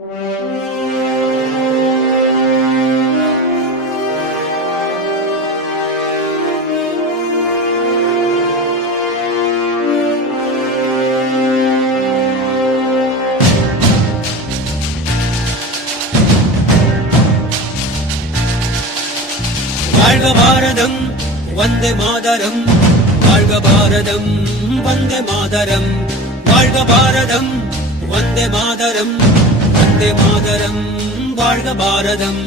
வாழ்க பாரதம் வந்தே மாதரம், வாழ்க பாரதம் வந்தே மாதரம், வாழ்க பாரதம் வந்தே மாதரம், வந்தே மாதரம் வாழ்க பாரதம்.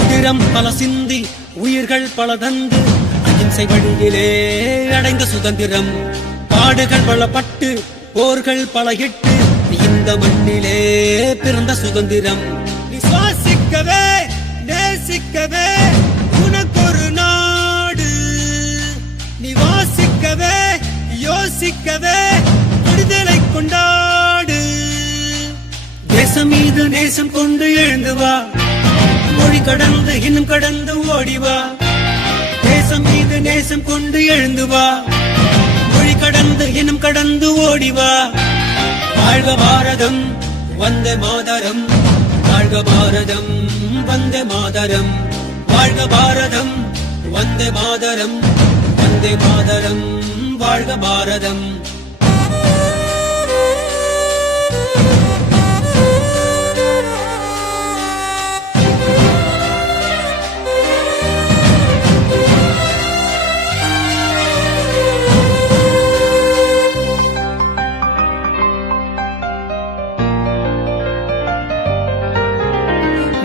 உதிரம் பல சிந்தி உயிர்கள் பல தந்து அகிம்சை வழியிலே அடைந்த சுதந்திரம், பாடுகள் பலப்பட்டு போர்கள் பல இட்டு இந்த மண்ணிலே பிறந்த சுதந்திரம். விசுவாசிக்கவே நேசிக்கவே உனக்கொரு நாடு, நிவாசிக்கவே யோசிக்கவே விடுதலை கொண்டாடு. தேசம் மீது நேசம் கொண்டு எழுந்து வா, மொழி கடந்து இன்னும் கடந்து ஓடிவா. தேசம் மீது நேசம் கொண்டு எழுந்து வா, மொழி கடந்து இன்னும் கடந்து ஓடிவா. வாழ்க பாரதம் வந்தே மாதரம், வாழ்க பாரதம் வந்தே மாதரம், வாழ்க பாரதம் வந்தே மாதரம், வந்தே மாதரம் வாழ்க பாரதம்.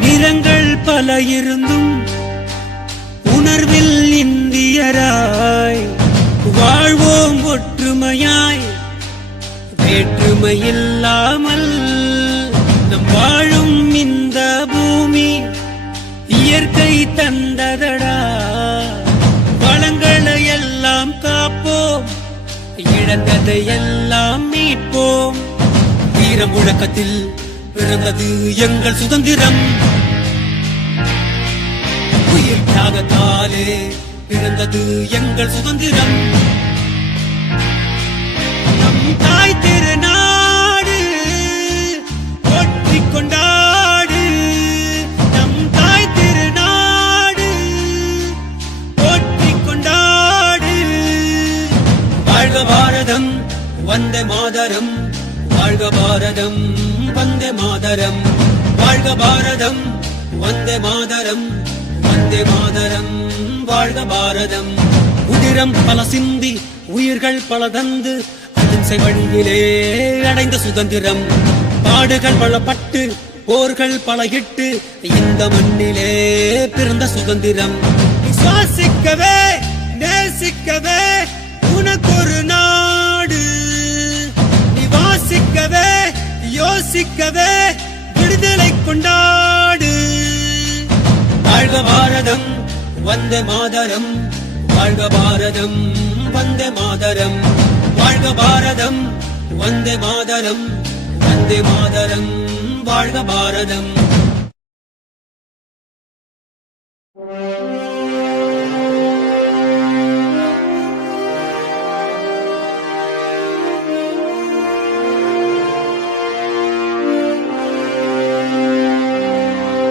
நிறங்கள் பல இருந்தும் உணர்வில் இந்தியராய் வாழ்வோம் ஒற்றுமையாய், வேற்றுமை இல்லாமல் நம் வாழும் இந்த பூமி இயற்கை தந்ததடா. வளங்களை எல்லாம் காப்போம், இழந்ததை எல்லாம் மீட்போம். வீர முழக்கத்தில் பிறந்தது எங்கள் சுதந்திரம், உயிர் தியாகத்தாலே பிறந்தது எங்கள் சுதந்திரம். நம் தாய் திருநாடு போற்றி கொண்டாடு, நம் தாய் திருநாடு போற்றி கொண்டாடு. வாழ்க பாரதம் வந்தே மாதரம், வாழ்க பாரதம் வந்தே மாதரம், வாழ்க பாரதம் வந்தே மாதரம், வந்தே மாதரம் வாழ்க பாரதம். உதிரம் பல சிந்தி உயிர்கள் பல தந்து அகிம்சை வழியிலே அடைந்த சுதந்திரம், பாடுகள் பலப்பட்டு போர்கள் பல இட்டு இந்த மண்ணிலே பிறந்த சுதந்திரம். விசுவாசிக்கவே நேசிக்கவே உனக்கொரு நாடு, நிவாசிக்கவே யோசிக்கவே விடுதலை கொண்டாடு. வாழ்க பாரதம் வந்தே மாதரம், வாழ்க பாரதம் வந்தே மாதரம், வாழ்க பாரதம் வந்தே மாதரம், வந்தே மாதரம் வாழ்க பாரதம்.